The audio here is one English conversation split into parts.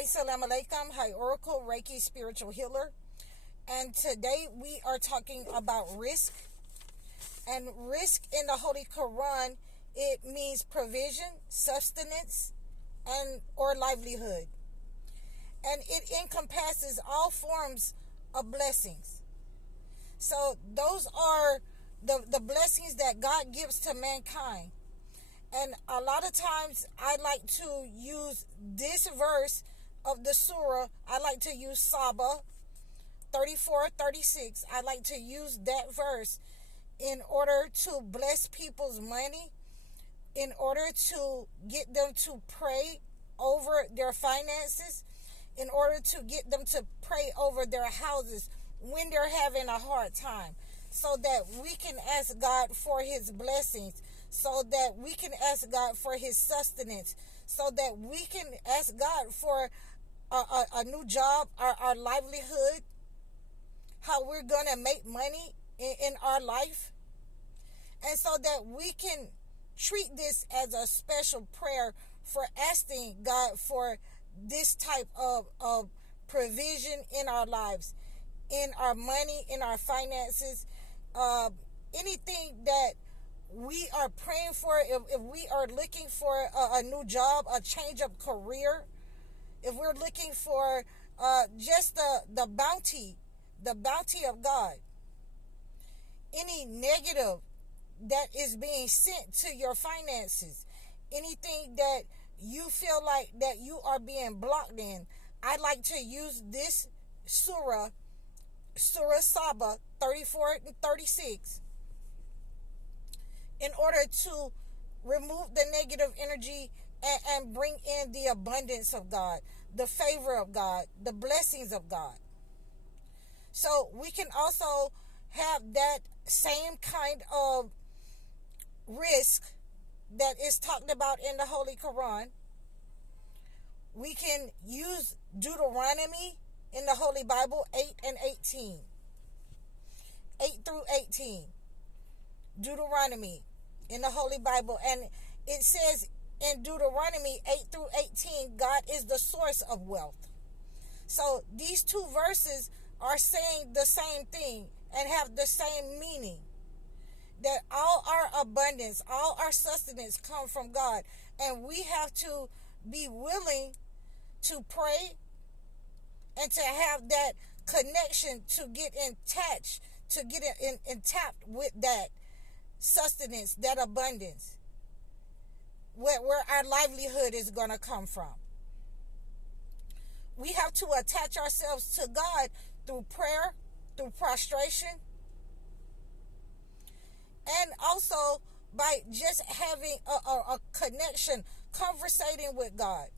Assalamu alaikum. Hi, Oracle, Reiki, Spiritual Healer. And today we are talking about risk. And risk in the Holy Quran, it means provision, sustenance, and or livelihood. And it encompasses all forms of blessings. So those are the blessings that God gives to mankind. And a lot of times I like to use this verse of the surah. I like to use Saba 34:36. I like to use that verse in order to bless people's money, in order to get them to pray over their finances, in order to get them to pray over their houses when they're having a hard time, so that we can ask God for his blessings, so that we can ask God for his sustenance, so that we can ask God for a new job, our livelihood, how we're going to make money in our life. And so that we can treat this as a special prayer for asking God for this type of provision in our lives, in our money, in our finances, anything that we are praying for. If we are looking for a new job, a change of career, if we're looking for just the bounty of God, any negative that is being sent to your finances, anything that you feel like that you are being blocked in, I like to use this Surah Saba 34:36, in order to remove the negative energy and bring in the abundance of God, the favor of God, the blessings of God. So we can also have that same kind of risk that is talked about in the Holy Quran. We can use Deuteronomy in the Holy Bible 8 through 18. Deuteronomy in the Holy Bible. And it says in Deuteronomy 8 through 18, God is the source of wealth. So these two verses are saying the same thing and have the same meaning. That all our abundance, all our sustenance come from God. And we have to be willing to pray and to have that connection, to get in touch, to get in tapped with that sustenance, that abundance, where our livelihood is going to come from. We have to attach ourselves to God through prayer, through prostration, and also by just having a connection, conversating with God,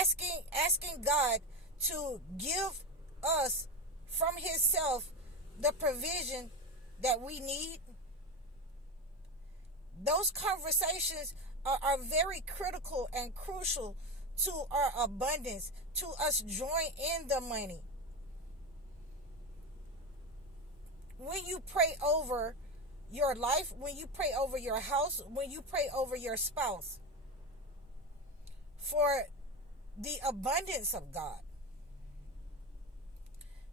asking God to give us from his self the provision that we need. Those conversations are very critical and crucial to our abundance, to us drawing in the money. When you pray over your life, when you pray over your house, when you pray over your spouse, for the abundance of God,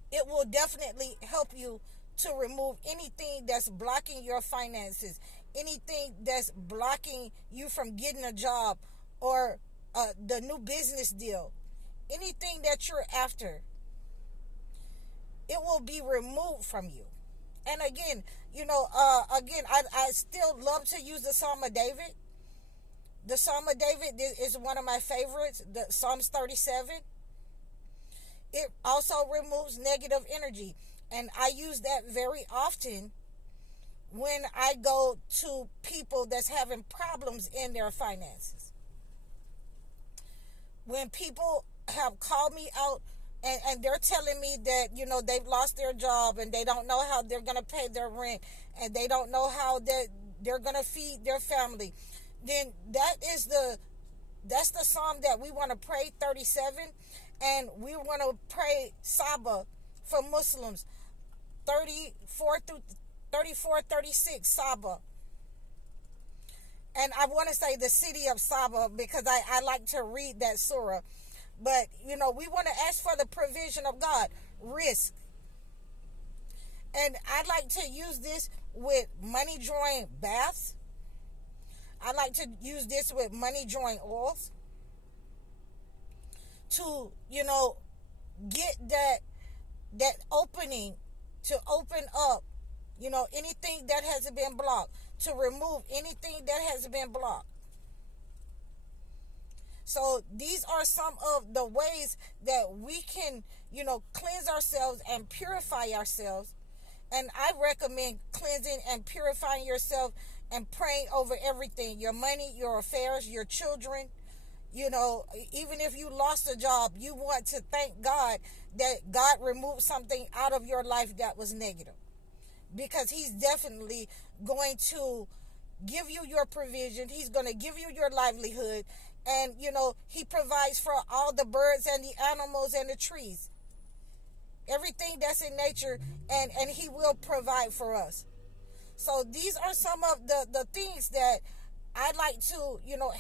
it will definitely help you to remove anything that's blocking your finances, anything that's blocking you from getting a job or the new business deal, anything that you're after. It will be removed from you. And again, I still love to use the Psalm of David. The Psalm of David is one of my favorites, the Psalms 37. It also removes negative energy. And I use that very often when I go to people that's having problems in their finances. When people have called me out and they're telling me that, they've lost their job and they don't know how they're going to pay their rent and they don't know how they're going to feed their family, then that's the psalm that we want to pray, 37, and we want to pray Saba for Muslims, 34 through 36, Saba. And I want to say the city of Saba because I like to read that surah. But, we want to ask for the provision of God. Risk. And I'd like to use this with money drawing baths. I like to use this with money drawing oils to, get that opening, to open up, anything that has been blocked, to remove anything that has been blocked. So these are some of the ways that we can, cleanse ourselves and purify ourselves. And I recommend cleansing and purifying yourself and praying over everything, your money, your affairs, your children. Even if you lost a job, you want to thank God that God removed something out of your life that was negative. Because he's definitely going to give you your provision. He's going to give you your livelihood. And, he provides for all the birds and the animals and the trees. Everything that's in nature, and he will provide for us. So these are some of the things that I'd like to,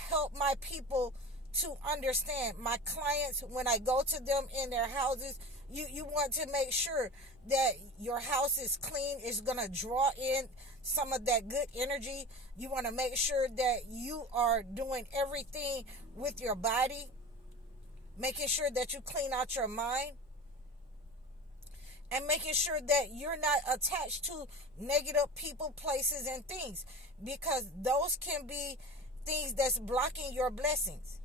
help my people to understand. My clients, when I go to them in their houses, you want to make sure that your house is clean. It's going to draw in some of that good energy. You want to make sure that you are doing everything with your body, making sure that you clean out your mind, and making sure that you're not attached to negative people, places, and things, because those can be things that's blocking your blessings.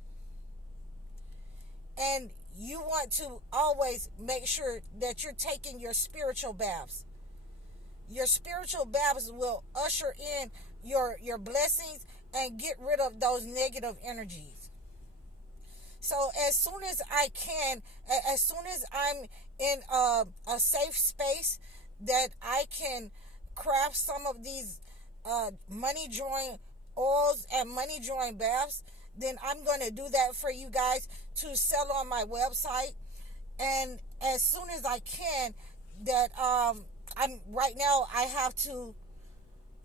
And you want to always make sure that you're taking your spiritual baths. Your spiritual baths will usher in your blessings and get rid of those negative energies. So as soon as I can, as soon as I'm in a safe space that I can craft some of these money drawing oils and money drawing baths, then I'm going to do that for you guys to sell on my website. And as soon as I can, that I'm right now, I have to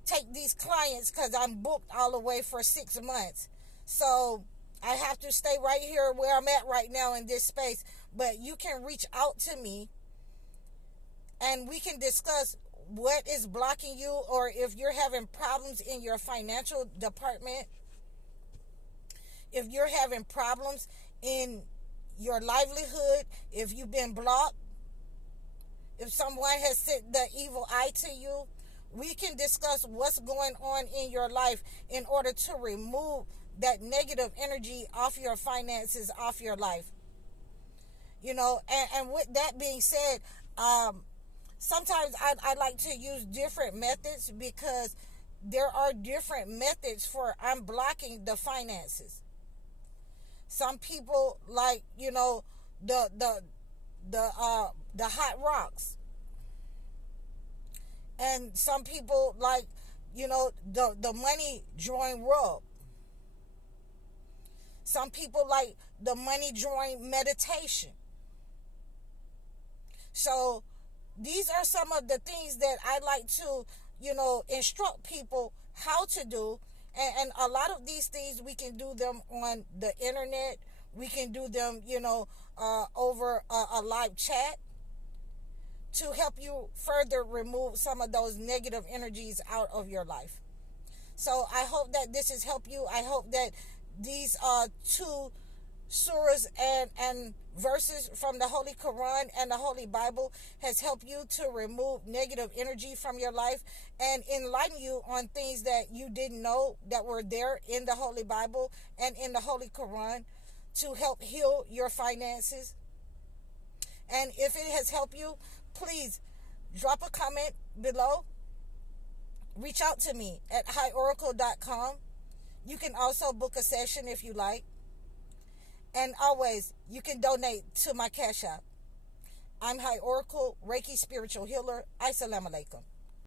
take these clients because I'm booked all the way for 6 months. So I have to stay right here where I'm at right now in this space. But you can reach out to me and we can discuss what is blocking you, or if you're having problems in your financial department, if you're having problems in your livelihood, if you've been blocked, if someone has set the evil eye to you, we can discuss what's going on in your life in order to remove that negative energy off your finances, off your life. And with that being said, sometimes I like to use different methods because there are different methods for unblocking the finances. Some people like, the hot rocks. And some people like, the money drawing rub. Some people like the money drawing meditation. So these are some of the things that I like to, instruct people how to do. And a lot of these things, we can do them on the internet. We can do them, over a live chat to help you further remove some of those negative energies out of your life. So I hope that this has helped you. I hope that these two surahs and verses from the Holy Quran and the Holy Bible has helped you to remove negative energy from your life and enlighten you on things that you didn't know that were there in the Holy Bible and in the Holy Quran to help heal your finances. And if it has helped you, please drop a comment below. Reach out to me at highoracle.com. You can also book a session if you like. And always, you can donate to my Cash App. I'm High Oracle, Reiki Spiritual Healer. Assalamu alaikum.